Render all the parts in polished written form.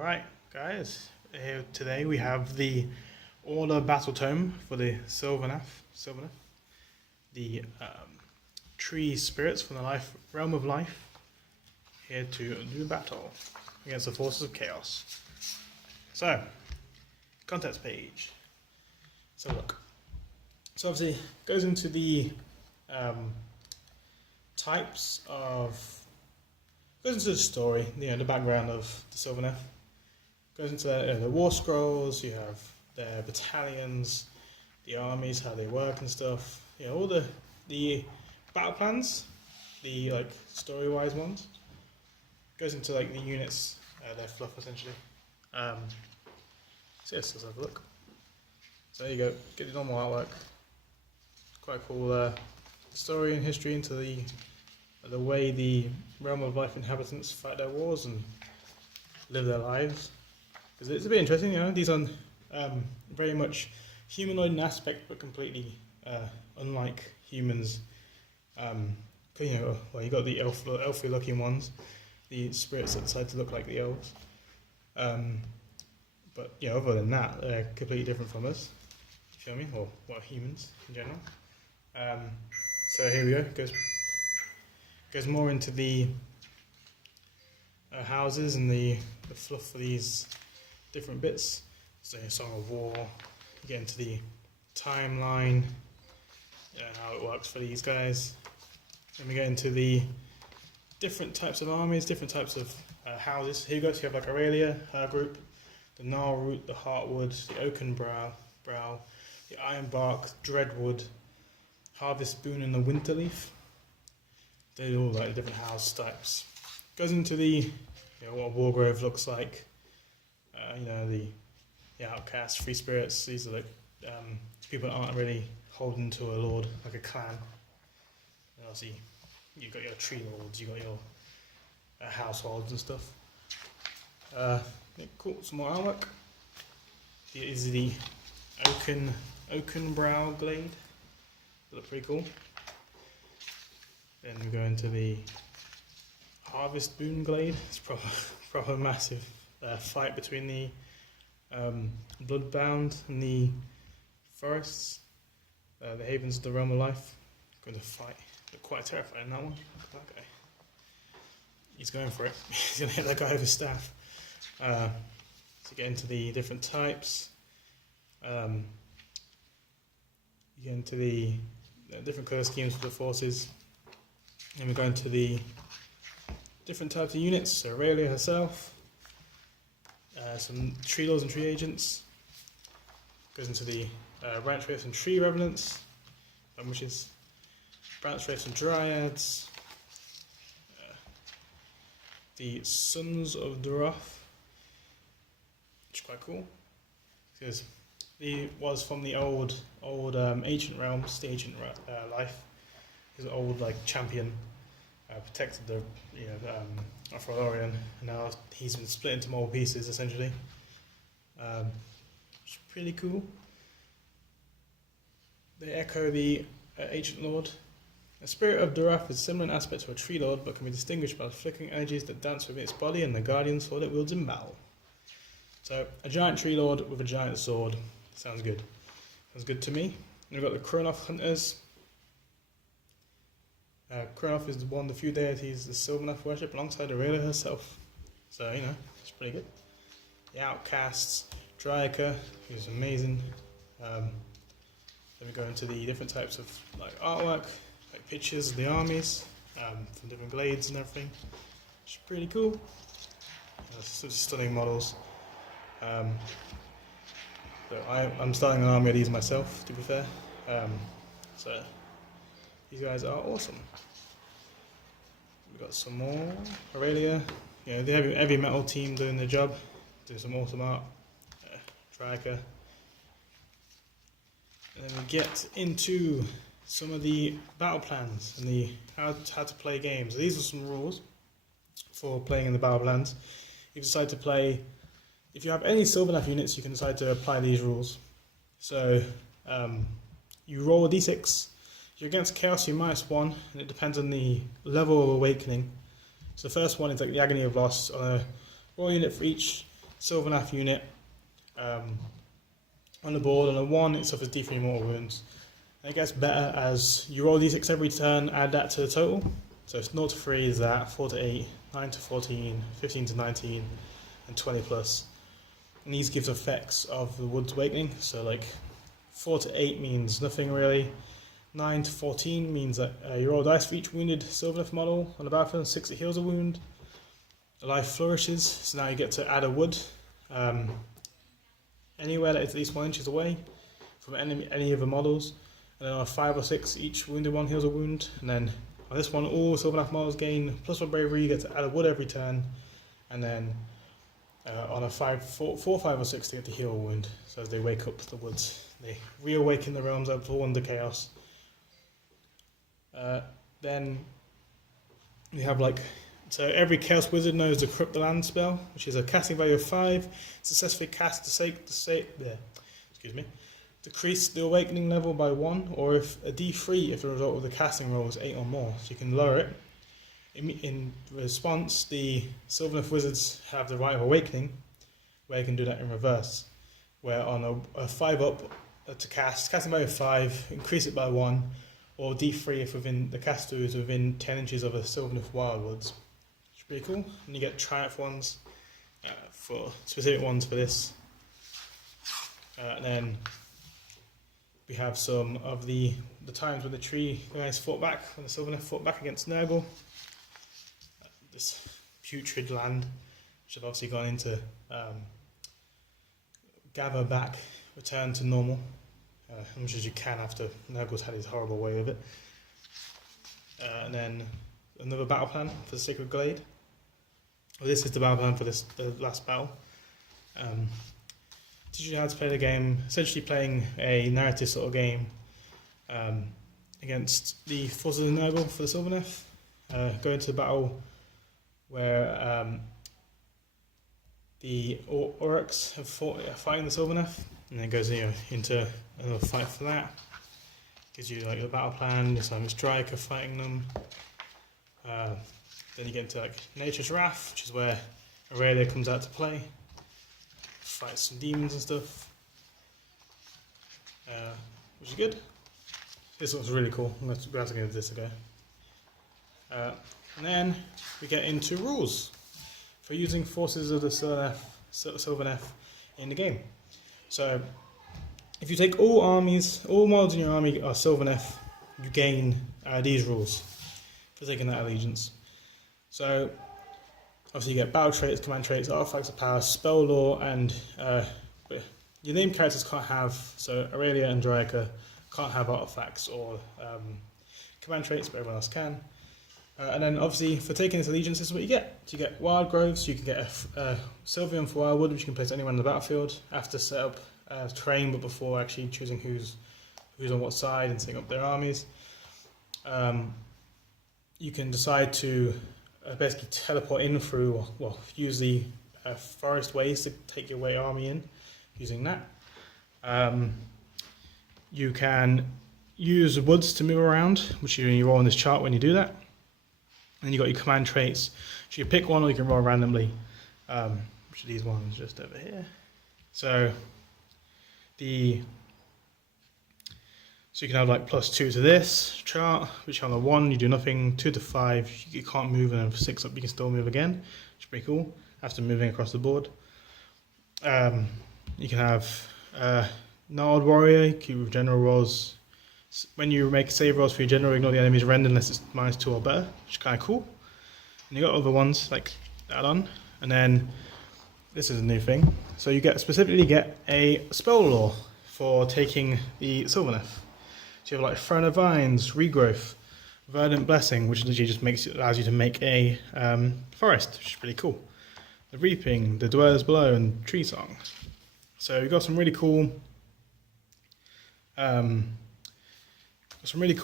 Alright guys, here today we have the Order Battle Tome for the Sylvaneth, the tree spirits from the realm of life, here to do battle against the forces of chaos. So, contents page. So look. So obviously it goes into the goes into the story, the background of the Sylvaneth. Goes into the war scrolls. You have their battalions, the armies, how they work and stuff. All the battle plans, the story-wise ones. Goes into the units, their fluff essentially. So yes, let's have a look. So there you go. Get the normal artwork. Quite cool story and history into the way the realm of life inhabitants fight their wars and live their lives. Because it's a bit interesting, these are very much humanoid in aspect, but completely unlike humans. Well, you got the elfy looking ones, the spirits that decide to look like the elves. But other than that, they're completely different from us. You feel me? Or humans in general. So here we go. Goes more into the houses and the fluff for these different bits. So Song of War, you get into the timeline, how it works for these guys. Then we get into the different types of armies, different types of houses. Here you go, so you have Aurelia, her group, the Gnarlroot, the Heartwood, the Oaken Brow, the Ironbark, Dreadwood, Harvest Boon and the Winterleaf. They're all different house types. Goes into the what Wargrove looks like. The outcasts, free spirits. These are people that aren't really holding to a lord, like a clan. And obviously, you've got your tree lords, you've got your households and stuff. Cool. Some more artwork. Here is the Oaken Brow Glade. They look pretty cool. Then we go into the Harvest Boon Glade. It's proper massive fight between the Bloodbound and the Forests, the Havens of the Realm of Life. Going to fight. Look quite terrifying, that one. Look at that guy. He's going for it. He's going to hit that guy with his staff. To get into the different types. You get into the different colour schemes for the forces. Then we go into the different types of units. So Aurelia herself, some tree lords and tree agents. Goes into the branch wraiths and tree revenants, which is branch wraiths and dryads. The Sons of Duroth, which is quite cool because he was from the old ancient realms, the ancient life. His old champion protected the Afrolorian, and now he's been split into more pieces essentially. Which is pretty cool. They echo the ancient lord. The spirit of Duroth is similar in aspect to a tree lord, but can be distinguished by the flickering energies that dance within its body and the guardian sword it wields in battle. So a giant tree lord with a giant sword. Sounds good. Sounds good to me. And we've got the Kronoth hunters. Kronoth is one of the few deities the Sylvaneth worship alongside Aurelia herself. So, it's pretty good. The Outcasts, Dryaka, who's amazing. Then we go into the different types of artwork, pictures of the armies from different glades and everything. Which is pretty cool. Some stunning models. So I'm starting an army of these myself, to be fair. So these guys are awesome. We've got some more. Aurelia, the heavy metal team doing their job. Do some awesome art. Dryaka. And then we get into some of the battle plans and the how to play games. So these are some rules for playing in the battle plans. You decide to play. If you have any Sylvaneth units, you can decide to apply these rules. So you roll a d6. If you're against Chaos, you're -1, and it depends on the level of awakening. So the first one is the Agony of Loss. On a roll unit for each Sylvaneth unit on the board. On a 1, it suffers D3 mortal wounds. And it gets better as you roll d6 every turn, add that to the total. So it's 0 to 3 is that, 4 to 8, 9 to 14, 15 to 19, and 20 plus. And these gives effects of the Wood's Awakening. So like 4 to 8 means nothing really. 9 to 14 means that you roll dice for each wounded Sylvaneth model on the battlefield. 6 it heals a wound. Life flourishes, so now you get to add a wood anywhere that is at least 1 inches away from any of the models. And then on a 5 or 6, each wounded one heals a wound. And then on this one, all Sylvaneth models gain +1 bravery. You get to add a wood every turn. And then on a 4, 5, or 6, they get to heal a wound. So as they wake up the woods, they reawaken the realms that fall under chaos. Then you have so every Chaos Wizard knows the Corrupt the Land spell, which is a casting value of 5. Successfully cast decrease the awakening level by 1, or if a D3 if the result of the casting roll is 8 or more. So you can lower it. In response, the Sylvaneth Wizards have the right of awakening, where you can do that in reverse. Where on a 5 up to casting value of 5, increase it by 1, or D3 if the caster is within 10 inches of a Sylvaneth Wildwoods. Which is pretty cool. And you get Triumph ones for specific ones for this. And then we have some of the times when the tree guys fought back, when the Sylvaneth fought back against Nurgle. This putrid land, which have obviously gone into gather back, return to normal, as much as you can after Nurgle's had his horrible way with it. And then another battle plan for the Sacred Glade. Well, this is the battle plan for the last battle. Teaches you how to play the game, essentially playing a narrative sort of game against the forces of Nurgle for the Sylvaneth. Go into battle where the Aurochs are fighting the Sylvaneth, and then goes into another fight for that. Gives you the battle plan. This time it's Striker fighting them. Then you get into Nature's Wrath, which is where Aurelia comes out to play. Fights some demons and stuff, which is good. This looks really cool. I'm going to have to give this a go. And then we get into rules for using forces of the Sylvaneth in the game. So if you take all models in your army are Sylvaneth, you gain these rules for taking that allegiance. So obviously you get battle traits, command traits, artifacts of power, spell lore, and your named characters can't have, so Aurelia and Dryaka can't have artifacts or command traits, but everyone else can. And then obviously for taking this allegiance, this is what you get. So you get Wargroves, so you can get a Sylvian for Wildwood, which you can place anywhere on the battlefield after set up terrain, but before actually choosing who's on what side and setting up their armies. You can decide to basically teleport in through, use the forest ways to take your army in, using that. You can use the woods to move around, which you roll on this chart when you do that. And you got your command traits. So you pick one, or you can roll randomly. Which are these ones just over here. So you can have +2 to this chart, which on a 1 you do nothing, 2 to 5 you can't move, and then 6 up you can still move again, which is pretty cool after moving across the board. You can have Gnarled Warrior, keep general rolls. When you make save rolls for your general, ignore the enemy's rend unless it's -2 or better, which is kind of cool. And you got other ones like that on, and then this is a new thing. So you specifically get a spell lore for taking the Sylvaneth. So you have Throne of Vines, Regrowth, Verdant Blessing, which literally just allows you to make a forest, which is pretty cool. The Reaping, the Dwellers Below, and Tree Song. So you've got some really cool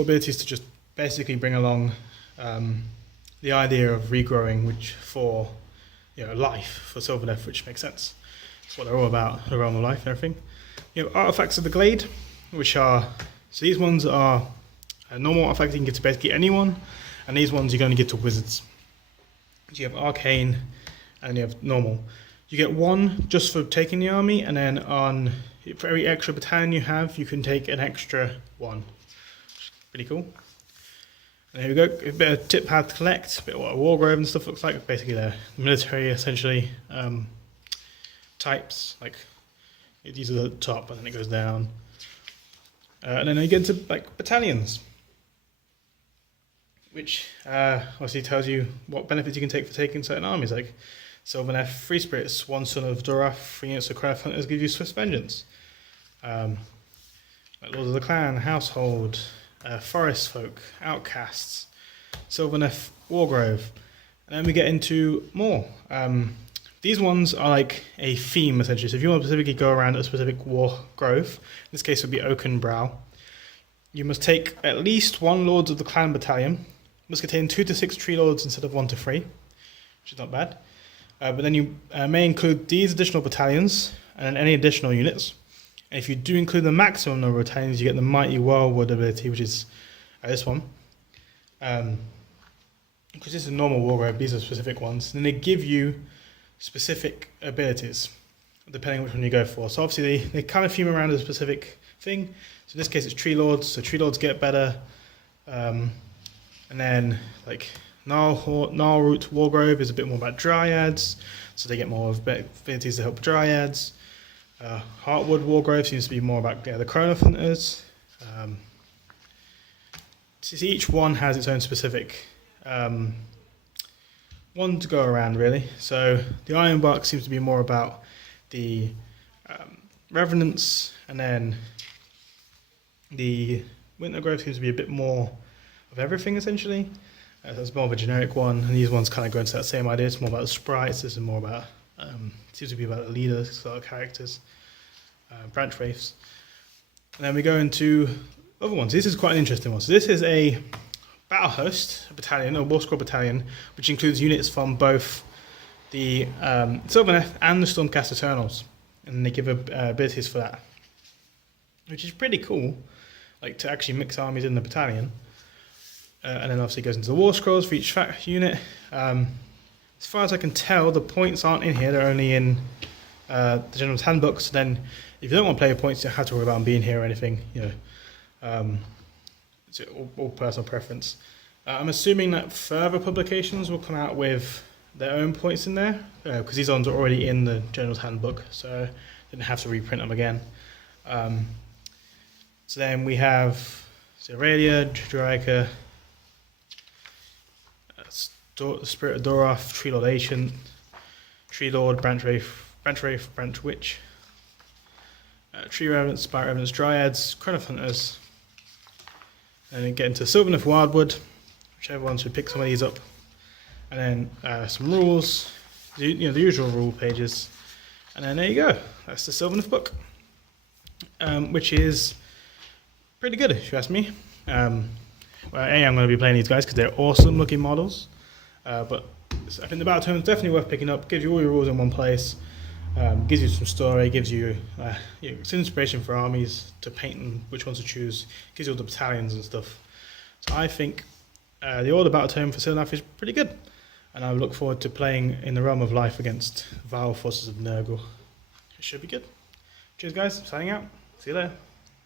abilities to just basically bring along the idea of regrowing, which for life for Sylvaneth, which makes sense. That's what they're all about, the realm of life and everything. You have Artifacts of the Glade, which are, so these ones are normal artifacts you can get to basically anyone, and these ones you're going to get to wizards. So you have Arcane and you have normal. You get 1 just for taking the army, and then for every extra battalion you have, you can take an extra 1. Pretty cool. And here we go, a bit of tip pad to collect, a bit of what a Wargrove and stuff looks like. Basically they're military, essentially, types. Like, these are the top, and then it goes down. And then you get into like battalions, which obviously tells you what benefits you can take for taking certain armies. Like Sylvaneth, Free Spirits, 1 son of Dorath, 3 units of Craft Hunters give you Swift Vengeance. Like Lords of the Clan, Household, Forest Folk, Outcasts, Sylvaneth, Wargrove. And then we get into more. These ones are like a theme, essentially. So if you want to specifically go around a specific Wargrove, in this case it would be Oakenbrow, you must take at least 1 Lords of the Clan battalion. Must contain 2 to 6 Tree Lords instead of 1 to 3, which is not bad. But then you may include these additional battalions and any additional units. And if you do include the maximum number of battalions, you get the Mighty Wildwood ability, which is this one. Because this is a normal Wargrove, these are specific ones. Then they give you specific abilities, depending on which one you go for. So obviously they kind of theme around a specific thing. So in this case it's Tree Lords, so Tree Lords get better. And then like Gnarlroot Wargrove is a bit more about Dryads, so they get more abilities to help Dryads. Heartwood Wargrove seems to be more about the Chronoth Hunters. So each one has its own specific one to go around, really. So the Ironbark seems to be more about the Revenants, and then the Wintergrove seems to be a bit more of everything, essentially. That's more of a generic one, and these ones kind of go into that same idea. It's more about the sprites. This is more about seems to be about the leaders, sort of characters, branch wraiths. And then we go into other ones. This is quite an interesting one. So this is a battle host, a battalion, a war scroll battalion, which includes units from both the Sylvaneth and the Stormcast Eternals, and they give abilities for that, which is pretty cool. Like to actually mix armies in the battalion. And then obviously it goes into the war scrolls for each unit. As far as I can tell, the points aren't in here, they're only in the General's Handbook. So then if you don't want to play your points, you don't have to worry about them being here or anything. You know, it's all personal preference. I'm assuming that further publications will come out with their own points in there, because these ones are already in the General's Handbook, so I didn't have to reprint them again. So then we have Aurelia, Dryaca, Spirit of Dorath, Tree Lord Ancient, Tree Lord, Branch Wraith, Branch Witch, Tree Revenants, Spite Revenants, Dryads, Chronoth Hunters, and then get into Sylvaneth Wildwood, whichever one should pick some of these up, and then some rules, the usual rule pages, and then there you go. That's the Sylvaneth book, which is pretty good if you ask me. I'm going to be playing these guys because they're awesome looking models. But I think the Battletome is definitely worth picking up. Gives you all your rules in one place. Gives you some story. Gives you some inspiration for armies to paint and which ones to choose. Gives you all the battalions and stuff. So I think the Order Battletome for Sylvaneth is pretty good. And I look forward to playing in the Realm of Life against vile forces of Nurgle. It should be good. Cheers guys, signing out. See you later.